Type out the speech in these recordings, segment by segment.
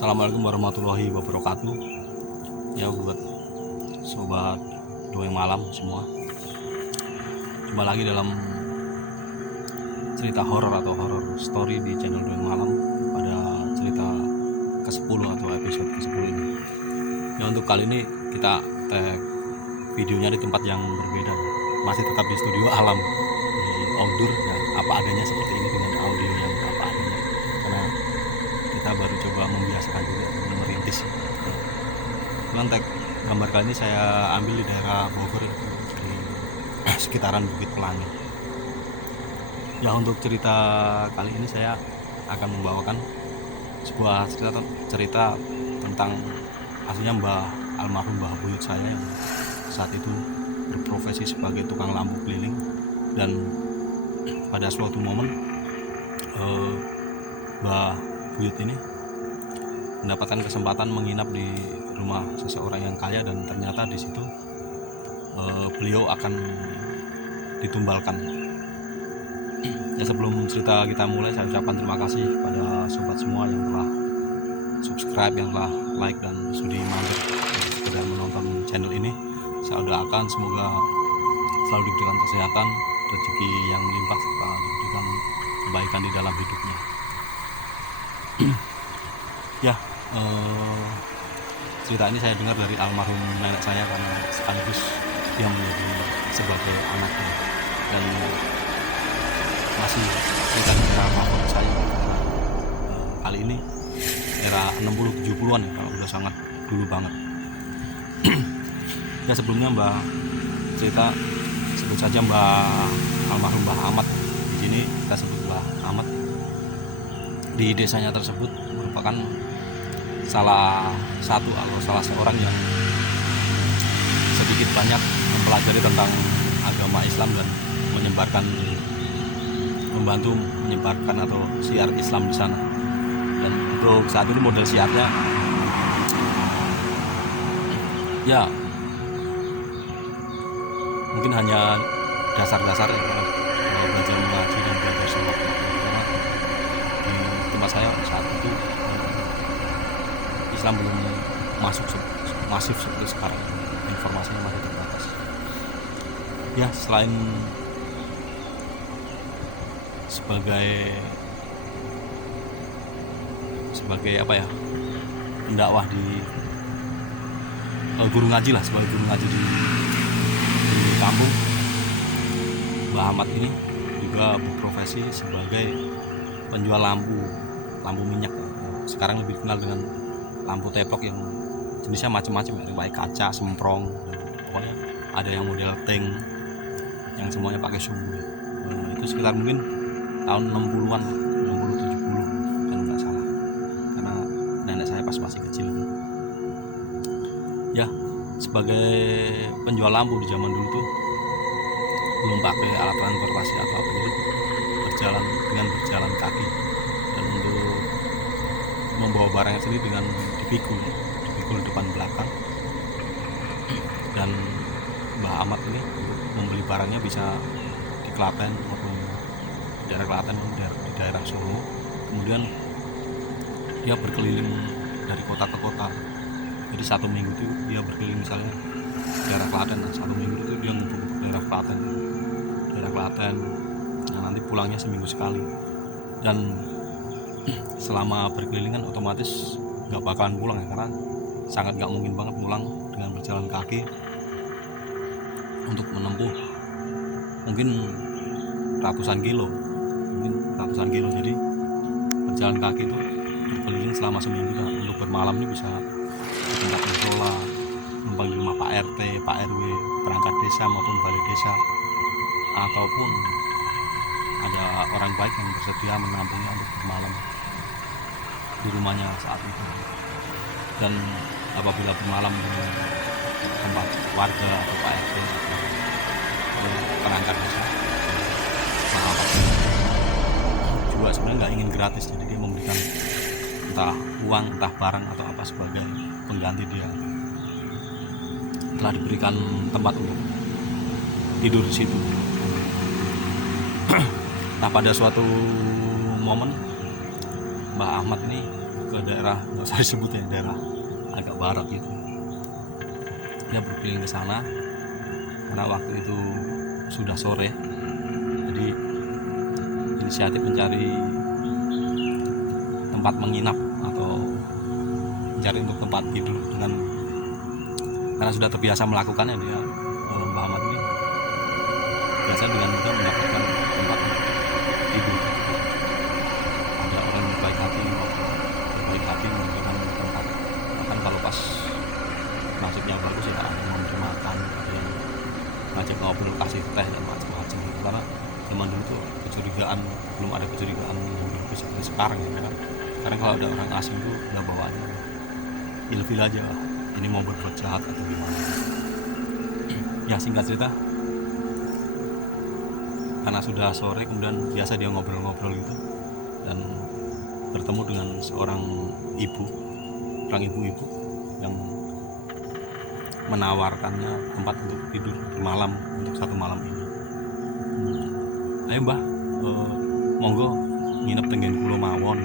Assalamualaikum warahmatullahi wabarakatuh. Ya buat sobat Dongeng Malam semua, jumpa lagi dalam cerita horor atau horror story di channel Dongeng Malam pada cerita ke-10 atau episode ke-10 ini. Ya untuk kali ini kita tag videonya di tempat yang berbeda, masih tetap di studio alam di outdoor ya, apa adanya seperti ini dengan audio yang apa adanya, karena kita baru coba membiasakan juga merintis. Tag gambar kali ini saya ambil di daerah Bogor, di sekitaran Bukit Pelangi. Ya untuk cerita kali ini saya akan membawakan sebuah cerita tentang aslinya almarhum Mbah Buyut saya yang saat itu berprofesi sebagai tukang lampu keliling, dan pada suatu momen Mbah Buyut ini mendapatkan kesempatan menginap di rumah seseorang yang kaya, dan ternyata di situ beliau akan ditumbalkan. Ya sebelum cerita kita mulai, saya ucapkan terima kasih pada sobat semua yang telah subscribe, yang telah like, dan sudi mampir sekedar menonton channel ini. Saya doakan semoga selalu diberikan kesehatan, rezeki yang melimpah, serta diberikan kebaikan di dalam hidupnya. Ya, cerita ini saya dengar dari almarhum nenek saya, karena sekaligus dia menjadi sebagai anaknya, dan masih cerita favorit saya. Kali ini era 60-70-an ya, kalau udah sangat dulu banget. Ya sebelumnya Mbah cerita, sebut saja almarhum Mbah Ahmad. Di sini kita sebut Mbah Ahmad. Di desanya tersebut merupakan salah satu atau salah seorang yang sedikit banyak mempelajari tentang agama Islam dan membantu menyebarkan atau syiar Islam di sana. Dan untuk saat ini model syiarnya ya mungkin hanya dasar-dasar ya, belajar mengaji dan belajar sholat. Karena di tempat saya saat itu Islam belum masif seperti sekarang, informasinya masih terbatas. Ya selain sebagai apa ya, pendakwah di guru ngaji lah, sebagai guru ngaji di kampung, Mbah Ahmad ini juga berprofesi sebagai penjual lampu minyak. Sekarang lebih dikenal dengan lampu teplok yang jenisnya macam-macam, dari baik kaca, semprong, dan pokoknya ada yang model tank yang semuanya pakai sumbu. Itu sekitar mungkin tahun 60-an, 60-70 kalau nggak salah, karena nenek saya pas masih kecil. Ya sebagai penjual lampu di zaman dulu tuh belum pakai alat transportasi atau apa, jadi berjalan kaki, dan untuk membawa barangnya sendiri dengan dipikul depan belakang. Dan Mbah Ahmad ini membeli barangnya bisa di Klaten maupun di daerah Klaten maupun di daerah Solo. Kemudian dia berkeliling dari kota ke kota. Jadi satu minggu itu dia berkeliling, misalnya daerah Klaten, satu minggu itu dia ngumpul daerah Klaten, nah nanti pulangnya seminggu sekali. Dan selama berkelilingan otomatis nggak bakalan pulang ya, karena sangat nggak mungkin banget pulang dengan berjalan kaki untuk menempuh mungkin ratusan kilo. Jadi berjalan kaki itu berkeliling selama seminggu. Nah, untuk bermalam ini bisa di tempat musola, numpang di rumah Pak RT, Pak RW, perangkat desa maupun balai desa, ataupun ada orang baik yang bersedia menampungnya untuk bermalam di rumahnya saat itu. Dan apabila bermalam di tempat warga atau Pak RT atau perangkat desa, juga sebenarnya nggak ingin gratis, jadi dia memberikan entah uang, entah barang atau apa sebagai pengganti dia telah diberikan tempat untuk tidur di situ. Nah pada suatu momen Mbah Ahmad ini ke daerah, nggak usah disebut ya, daerah agak barat gitu. Dia berkeliling ke sana karena waktu itu sudah sore, jadi inisiatif mencari tempat menginap atau mencari untuk tempat tidur karena sudah terbiasa melakukannya. Dia Mbah Ahmad ini biasa dengan mudah mendapatkan tempat tidur. Ada orang yang baik hati memberikan tempat makan, kalau pas nasibnya bagus ya ada yang memberi makan, ada yang ngajak ngobrol, kasih teh dan macam-macam gitu. Karena zaman dulu tuh kecurigaan, belum ada kecurigaan seperti sekarang ya kan. Karena kalau ada orang asing tuh udah bawaannya ilfil aja, ini mau berbuat jahat atau gimana. Ya singkat cerita, karena sudah sore kemudian biasa dia ngobrol-ngobrol gitu dan bertemu dengan seorang orang ibu-ibu yang menawarkannya tempat untuk tidur bermalam untuk satu malam ini. Ayo mbah, monggo nginep tenggen kula mawon,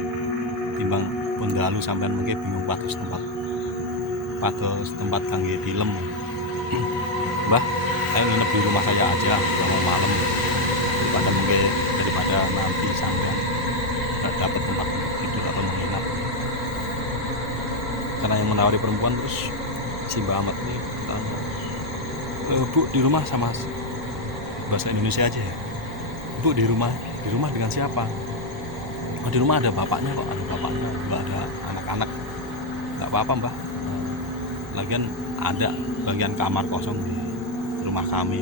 timbang pun dalu sampean mungkin bingung pados tempat kangge tilem. Mbah, saya nginep di rumah saya aja kalau malam, daripada nanti sampean gak dapat tempat untuk tidur atau menginap. Karena yang menawari perempuan, terus si Mbah Ahmad ini bertanya, Bu, di rumah sama bahasa Indonesia aja ya, Bu, di rumah dengan siapa? Oh, di rumah ada bapaknya kok, nggak ada anak-anak. Nggak apa-apa mbah, lagian ada bagian kamar kosong di rumah kami.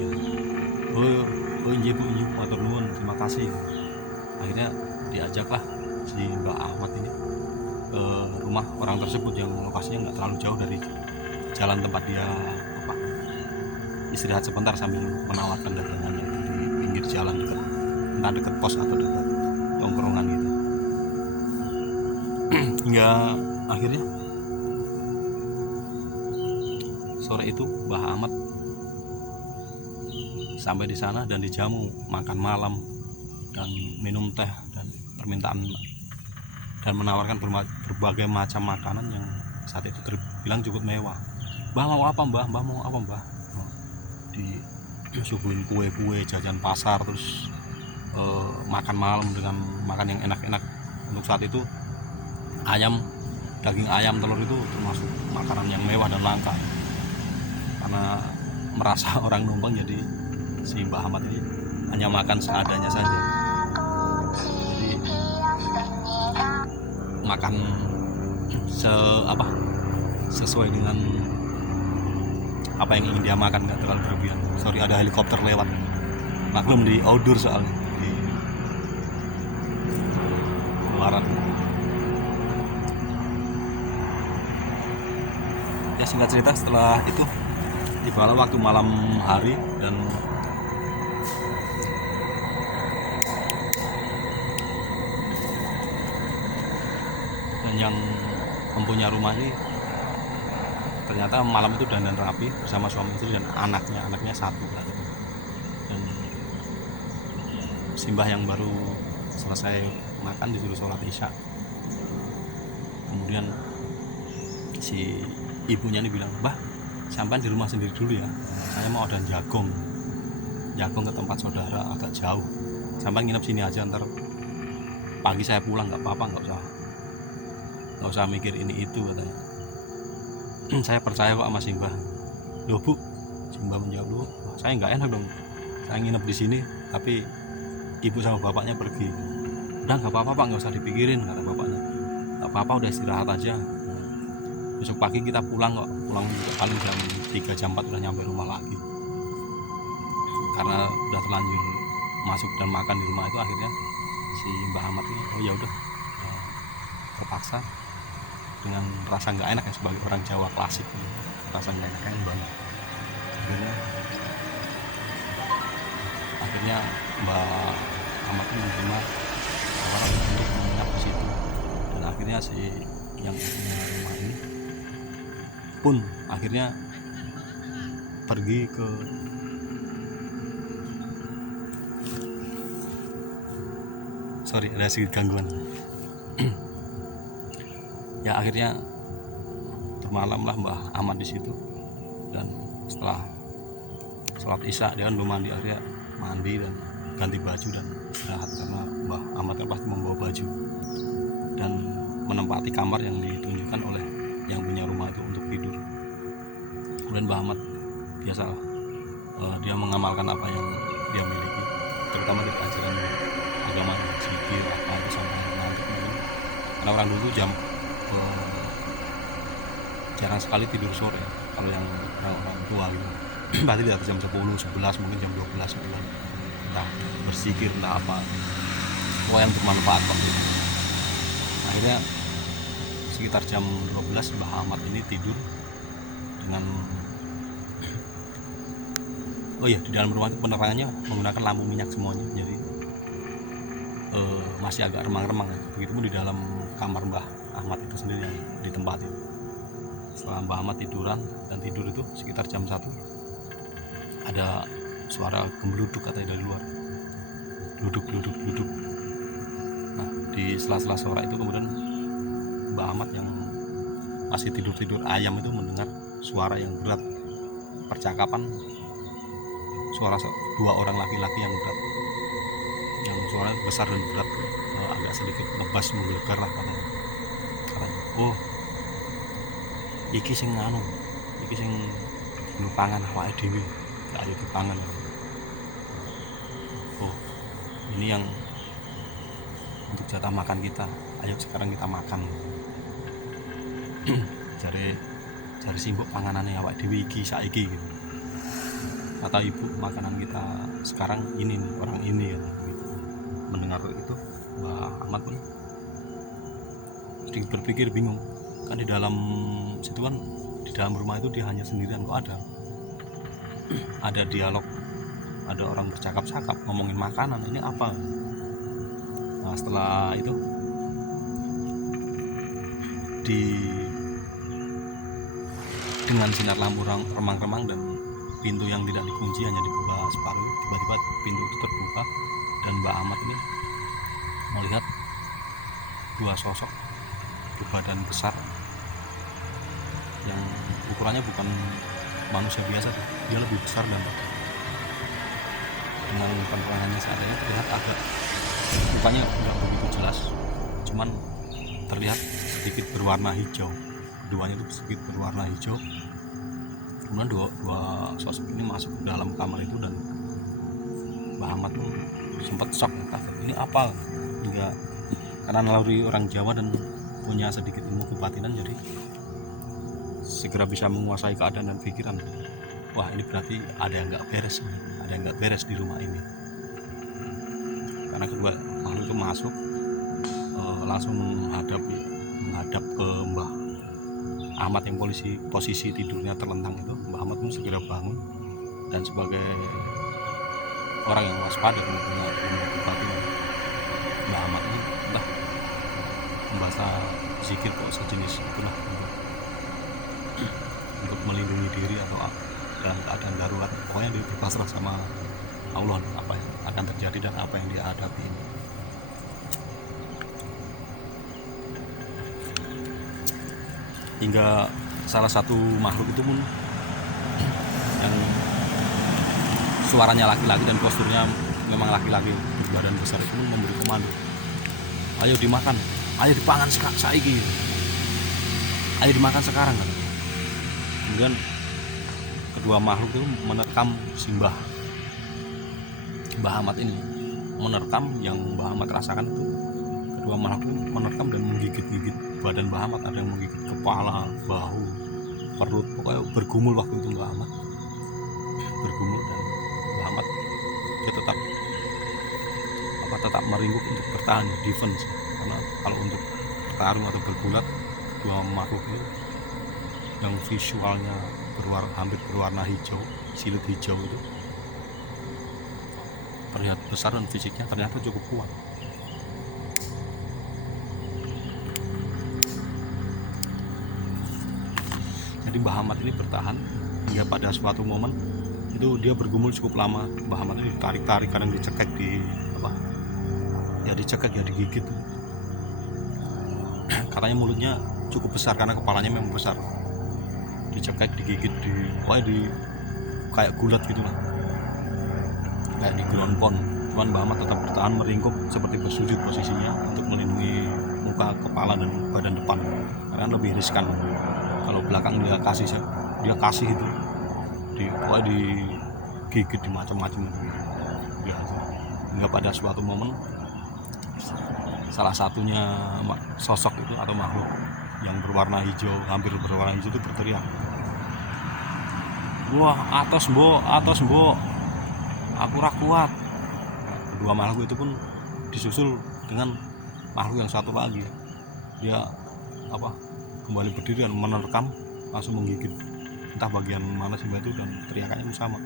Oh injih bu, matur nuwun, terima kasih. Akhirnya diajaklah si Mbah Ahmad ini ke rumah orang tersebut yang lokasinya nggak terlalu jauh dari jalan tempat dia istirahat sebentar sambil menawarkan dagangannya di pinggir jalan dekat pos atau dekat tongkrongan gitu. Hingga akhirnya sore itu Mbah Ahmad sampai di sana dan dijamu makan malam dan minum teh dan permintaan dan menawarkan berbagai macam makanan yang saat itu terbilang cukup mewah. Mbah mau apa mbah? Disuguhin kue-kue, jajan pasar, terus makan malam dengan makan yang enak-enak. Untuk saat itu daging ayam, telur itu termasuk makanan yang mewah dan langka. Karena merasa orang numpang, jadi si Mbah Ahmad ini hanya makan seadanya saja. Jadi makan sesuai dengan apa yang ingin dia makan, nggak terlalu berlebihan. Sorry, ada helikopter lewat, maklum di outdoor soalnya, di luaran. Ya singkat cerita, setelah itu tibalah waktu malam hari dan yang mempunyai rumah ini ternyata malam itu dandan rapi bersama suami istri dan anaknya satu. Dan simbah yang baru selesai makan disuruh sholat isya, kemudian si ibunya ini bilang, Mbah, sampai di rumah sendiri dulu ya, saya mau ada jagung ke tempat saudara agak jauh, sampai nginep sini aja, ntar pagi saya pulang. Nggak apa-apa, nggak usah mikir ini itu, katanya. Saya percaya kok sama Simbah. Loh bu, Simbah menjawab, loh saya nggak enak dong, saya nginep di sini tapi ibu sama bapaknya pergi. Udah nggak apa-apa pak, nggak usah dipikirin, kata bapaknya. Nggak apa-apa, udah istirahat aja, besok pagi kita pulang kok. Pulang juga paling jam 3 jam 4 udah nyampe rumah lagi. Karena udah terlanjur masuk dan makan di rumah itu, akhirnya si Mbah Ahmad ini, oh ya udah, terpaksa dengan rasa nggak enak ya, sebagai orang Jawa klasik, rasa nggak enak banget. Akhirnya Mbah Ahmad ini menerima orang untuk menginap di situ. Dan akhirnya si yang punya rumah ini pun akhirnya pergi ke ada sedikit gangguan. Ya akhirnya bermalamlah Mbah Ahmad di situ, dan setelah sholat isya dia kan belum mandi, akhirnya mandi dan ganti baju dan istirahat karena Mbah Ahmad kan pasti membawa baju, dan menempati kamar yang ditunjukkan oleh yang punya rumah itu untuk tidur. Kemudian Mbah Ahmad biasa dia mengamalkan apa yang dia miliki, terutama di ajaran agama zikir apa itu sampai ngantuk mungkin, karena orang dulu jam jarang sekali tidur sore kalau yang orang tua gitu. Berarti di atas jam 10, 11, mungkin jam 12 malam, entah berzikir entah apa, yang bermanfaat waktu itu. Akhirnya sekitar jam 12 Mbah Ahmad ini tidur dengan di dalam rumah itu penerangannya menggunakan lampu minyak semuanya, jadi masih agak remang-remang. Begitupun di dalam kamar Mbah Ahmad itu sendiri yang ditempati. Setelah Mbah Ahmad tiduran dan tidur itu sekitar jam 1, ada suara gembluduk katanya dari luar, duduk. Nah, di sela-sela suara itu kemudian Mbah Ahmad yang masih tidur ayam itu mendengar suara yang berat, percakapan suara dua orang laki-laki yang berat, yang suara besar dan berat, agak sedikit ngebas menggelegar lah katanya. Oh, iki sing pangan awake dhewe, gak ayo dipangan. Oh, ini yang untuk jatah makan kita, ayo sekarang kita makan. Jare simbok panganane awake dhewe iki saiki gitu. Kata ibu, makanan kita sekarang ini nih, orang ini ya gitu. Mendengar itu Mbah Ahmad pun sedikit berpikir, bingung kan di dalam situ kan, di dalam rumah itu dia hanya sendirian, kok ada dialog, ada orang bercakap-cakap ngomongin makanan, ini apa? Nah, setelah itu dengan sinar lampu remang-remang dan pintu yang tidak dikunci hanya dibuka separuh, tiba-tiba pintu itu terbuka dan Mbah Ahmad ini melihat dua sosok berbadan besar yang ukurannya bukan manusia biasa, dia lebih besar dan dengan penerangannya seadanya terlihat agak mukanya nggak begitu jelas, cuman terlihat sedikit berwarna hijau, keduanya itu sedikit berwarna hijau. Kemudian dua sosok ini masuk ke dalam kamar itu dan Mbah Ahmad pun sempat shock, kaget, ini apa? Hingga karena naluri orang Jawa dan punya sedikit ilmu kebatinan, jadi segera bisa menguasai keadaan dan pikiran. Wah, ini berarti ada yang nggak beres di rumah ini. Karena kedua makhluk itu masuk langsung menghadap ke Mbah Ahmad yang posisi tidurnya terlentang itu. Mbah Ahmad pun segera bangun dan sebagai orang yang waspada dan punya ilmu kebatinan, Mbah Ahmad ini entah membaca zikir kok sejenis itulah untuk melindungi diri atau dalam keadaan darurat. Pokoknya dia berpasrah sama Allah apa yang akan terjadi dan apa yang dia hadapi ini. Hingga salah satu makhluk itu pun yang suaranya laki-laki dan posturnya memang laki-laki berbadan besar itu pun memberi komando, ayo dimakan, ayo dipangan saiki, ayo dimakan sekarang kan. Kemudian kedua makhluk itu menerkam si Mbah Ahmad ini, menerkam yang Mbah Ahmad rasakan itu. Kedua makhluk menerkam dan menggigit-gigit badan Mbah Ahmad, ada yang menggigit kepala, bahu, perut, pokoknya bergumul waktu itu Mbah Ahmad bergumul, dan Mbah Ahmad dia tetap meringkuk untuk bertahan, defense, karena kalau untuk bertarung atau bergulat dua makhluk ini yang visualnya hampir berwarna hijau, silut hijau itu terlihat besar dan fisiknya ternyata cukup kuat. Jadi Mbah Ahmad ini bertahan hingga pada suatu momen itu dia bergumul cukup lama. Mbah Ahmad ini ditarik-tarik, kadang dicekek digigit. Katanya mulutnya cukup besar karena kepalanya memang besar. Dicekek, digigit, kayak gulat gitu lah, kayak di groundpound. Cuman Mbah Ahmad tetap bertahan meringkuk seperti bersujud posisinya untuk melindungi muka, kepala, dan badan depan, karena lebih riskan. Kalau belakang dia kasih itu digigit, di macam-macam ya. Hingga pada suatu momen salah satunya sosok itu atau makhluk yang berwarna hijau, hampir berwarna hijau itu berteriak, "Wah, atos mbok, aku ora kuat." Kedua makhluk itu pun disusul dengan makhluk yang satu lagi. Dia kembali berdiri dan menerkam, langsung menggigit entah bagian mana sih itu, dan teriakannya itu sama,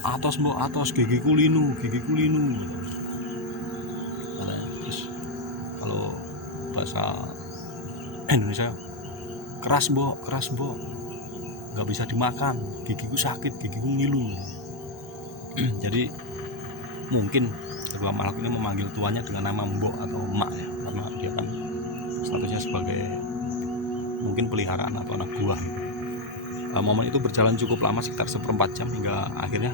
"Atos mbok, atos, gigiku linu." Terus kalau bahasa Indonesia, keras mbok, nggak bisa dimakan, gigiku sakit, gigiku ngilu. Jadi mungkin kedua makhluk ini memanggil tuannya dengan nama mbok atau emak ya, karena dia kan statusnya sebagai mungkin peliharaan atau anak buah. Momen itu berjalan cukup lama, sekitar 1/4 jam, hingga akhirnya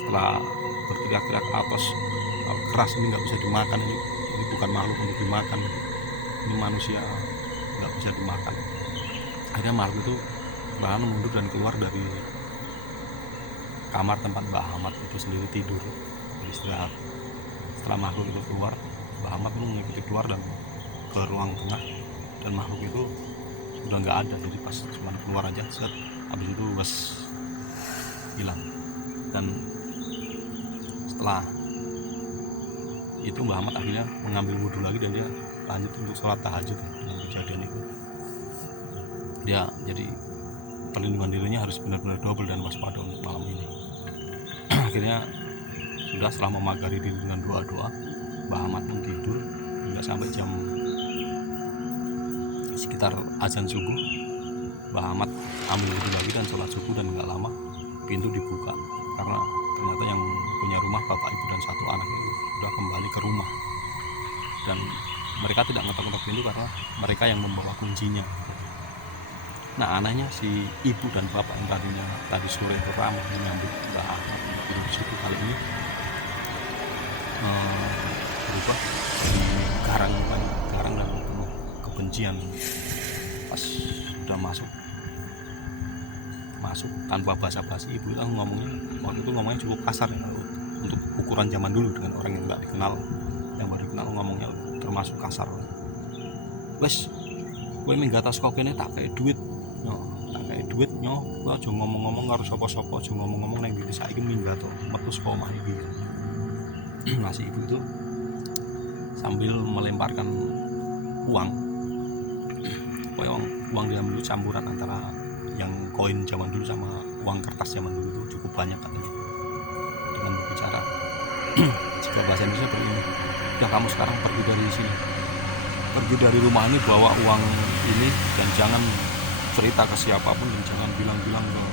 setelah berteriak-teriak, "Atos, keras, ini nggak bisa dimakan, ini bukan makhluk untuk dimakan, ini manusia, nggak bisa dimakan." Akhirnya makhluk itu perlahan mundur dan keluar dari kamar tempat Mbah Ahmad itu sendiri tidur beristirahat. Setelah makhluk itu keluar, Mbah Ahmad pun mengikuti keluar dan ke ruang tengah, dan makhluk itu udah nggak ada. Jadi pas cuma keluar aja, habis itu hilang. Dan setelah itu Mbah Ahmad akhirnya mengambil wudhu lagi, dan dia lanjut untuk sholat tahajud. Dengan kejadian itu dia jadi perlindungan dirinya harus benar-benar double dan waspada untuk malam ini. Akhirnya setelah memagari diri dengan doa-doa, Mbah Ahmad pun tidur hingga sampai jam sekitar azan subuh. Mbah Ahmad ambil wudhu lagi dan sholat subuh, dan nggak lama pintu dibuka, karena ternyata yang punya rumah, bapak ibu dan 1 anak itu sudah kembali ke rumah, dan mereka tidak ngetok-ngetok pintu karena mereka yang membawa kuncinya. Nah, anehnya si ibu dan bapak yang tadi sore itu ramah menyambut Mbah Ahmad tidur di situ, kali ini berubah di garang dan penuh kebencian. Pas sudah masuk tanpa basa-basi, ibu itu ngomongnya cukup kasar ya, untuk ukuran zaman dulu, dengan orang yang nggak dikenal, yang baru dikenal, ngomongnya termasuk kasar. "Wes, kowe minggat tas kok kene tak kayak duit nyo, kowe aja ngomong-ngomong karo sapa-sapa, aja ngomong-ngomong nang iki, saiki minggat to, metu saka omah iki." Masih ibu itu sambil melemparkan uang zaman dulu, campuran antara yang koin zaman dulu sama uang kertas zaman dulu itu cukup banyak katanya, dengan berbicara, jika bahasa Indonesia begini, "Udah, kamu sekarang pergi dari sini, pergi dari rumah ini, bawa uang ini, dan jangan cerita ke siapapun, dan jangan bilang-bilang ke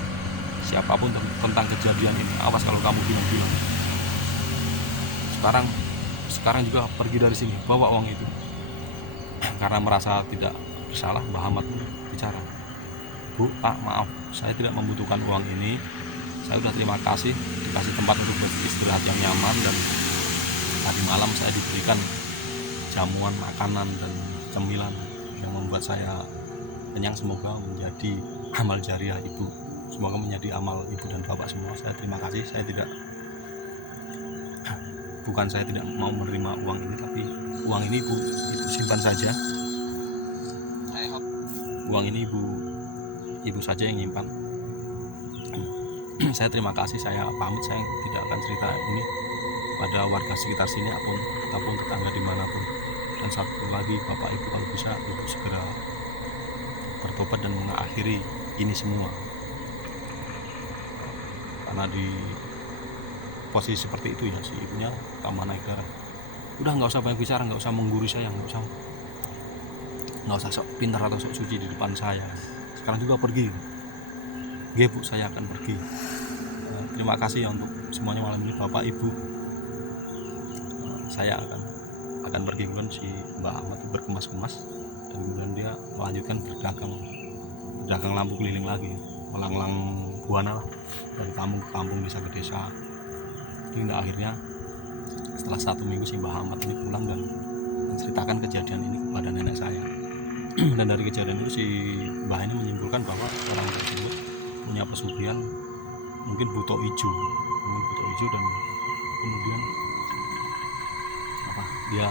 siapapun tentang kejadian ini. Awas kalau kamu bilang-bilang. Sekarang juga pergi dari sini, bawa uang itu." Karena merasa tidak bersalah, Mbah Ahmad bicara, "Bu, Pak, maaf, saya tidak membutuhkan uang ini. Saya sudah terima kasih dikasih tempat untuk beristirahat yang nyaman, dan tadi malam saya diberikan jamuan, makanan, dan cemilan yang membuat saya kenyang. Semoga menjadi amal jariah ibu, semoga menjadi amal ibu dan bapak semua. Saya terima kasih. Saya tidak mau menerima uang ini, tapi uang ini ibu simpan saja. Uang ini ibu saja yang nyimpan. Saya terima kasih, saya pamit, saya tidak akan cerita ini pada warga sekitar sini ataupun tetangga dimanapun. Dan satu lagi, bapak ibu, kalau bisa ibu segera bertobat dan mengakhiri ini semua, karena di posisi seperti itu ya, si ibunya tambah naik darah. Udah, nggak usah banyak bicara, nggak usah menggurui saya, nggak usah sok pintar atau sok suci di depan saya. Sekarang juga pergi. Nggih Bu, saya akan pergi. Terima kasih ya untuk semuanya malam ini, bapak ibu. Saya akan pergi duluan. Si Mbah Ahmad berkemas-kemas dan kemudian dia melanjutkan berdagang lampu keliling lagi, melanglang buana lah, dari kampung ke kampung, desa ke desa. Hingga akhirnya setelah 1 minggu si Mbah Ahmad ini pulang dan menceritakan kejadian ini kepada nenek saya. Dan dari kejadian itu si Mbah ini menyimpulkan bahwa orang tersebut punya pesugihan, mungkin buto ijo, dan kemudian dia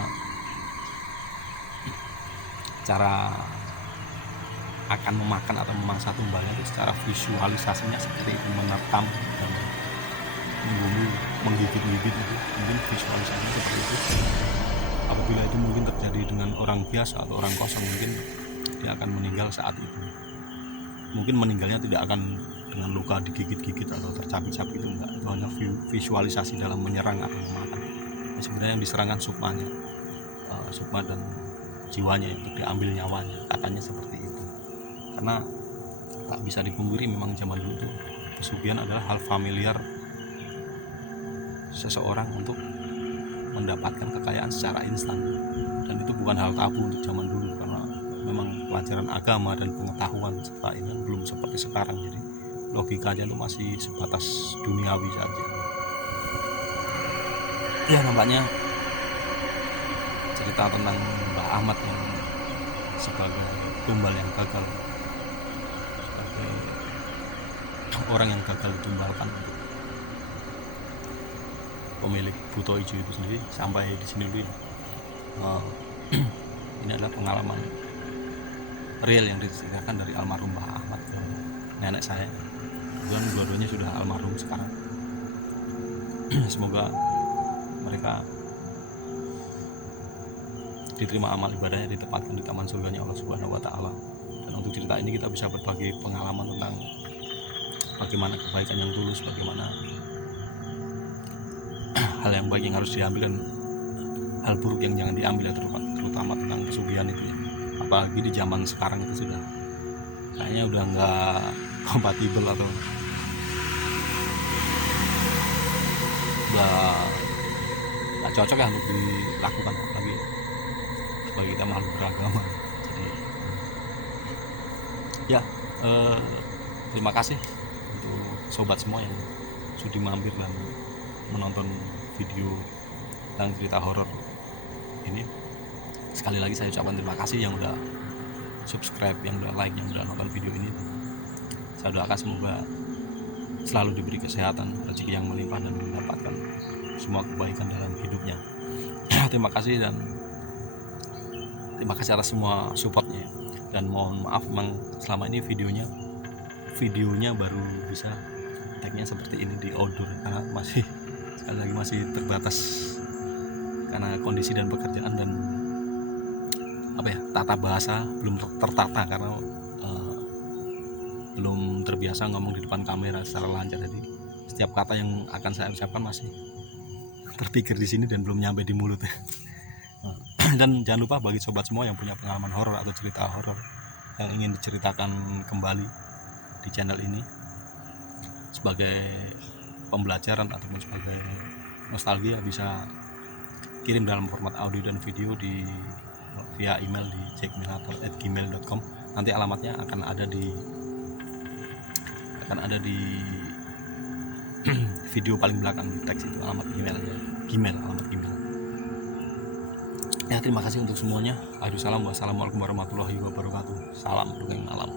cara akan memakan atau memangsa tumbalnya itu secara visualisasinya seperti itu, menerkam dan membunuh, menggigit-gigit itu, mungkin visualisasinya seperti itu. Apabila itu mungkin terjadi dengan orang biasa atau orang kosong, mungkin dia akan meninggal saat itu. Mungkin meninggalnya tidak akan dengan luka digigit-gigit atau tercapik-capik, itu enggak, itu hanya visualisasi dalam menyerang atau memakan. Sebenarnya yang diserangkan sukmanya, sukma dan jiwanya, untuk diambil nyawanya, katanya seperti itu. Karena tak bisa dipungkiri memang zaman dulu itu pesugihan adalah hal familiar seseorang untuk mendapatkan kekayaan secara instan, dan itu bukan hal tabu untuk zaman dulu, karena memang pelajaran agama dan pengetahuan serta ini belum seperti sekarang, jadi logikanya itu masih sebatas duniawi saja. Ya, nampaknya cerita tentang Mbah Ahmad yang sebagai tumbal yang gagal, sebagai orang yang gagal ditumbalkan pemilik buto ijo itu sendiri, sampai di sini dulu. Ini adalah pengalaman real yang diceritakan dari almarhum Mbah Ahmad ke nenek saya, dan dua-duanya sudah almarhum sekarang. Semoga mereka diterima amal ibadahnya, ditempatkan di taman surganya Allah Subhanahu wa Ta'ala. Dan untuk cerita ini kita bisa berbagi pengalaman tentang bagaimana kebaikan yang tulus, bagaimana hal yang baik yang harus diambil dan hal buruk yang jangan diambil, terutama tentang pesugihan itu ya. Apalagi di zaman sekarang itu sudah kayaknya udah nggak kompatibel atau udah nggak cocok ya untuk dilakukan, apalagi sebagai kita makhluk beragama. Jadi ya, terima kasih untuk sobat semua yang sudah mampir dan menonton video tentang cerita horor ini. Sekali lagi saya ucapkan terima kasih yang udah subscribe, yang udah like, yang udah nonton video ini. Saya doakan semoga selalu diberi kesehatan, rezeki yang melimpah, dan mendapatkan semua kebaikan dalam hidupnya. Terima kasih, dan terima kasih atas semua supportnya. Dan mohon maaf memang selama ini videonya baru bisa tagnya seperti ini di outdoor, karena sekali lagi masih terbatas karena kondisi dan pekerjaan, dan tata bahasa belum tertata, karena belum terbiasa ngomong di depan kamera secara lancar. Jadi setiap kata yang akan saya ucapkan masih terpikir di sini dan belum nyampe di mulut. Dan jangan lupa bagi sobat semua yang punya pengalaman horor atau cerita horor yang ingin diceritakan kembali di channel ini sebagai pembelajaran ataupun sebagai nostalgia, bisa kirim dalam format audio dan video via email di jackminator@gmail.com. Nanti alamatnya akan ada di video paling belakang di teks itu, alamat emailnya, alamat email. Ya, terima kasih untuk semuanya. Wassalamualaikum warahmatullahi wabarakatuh. Salam dongeng malam.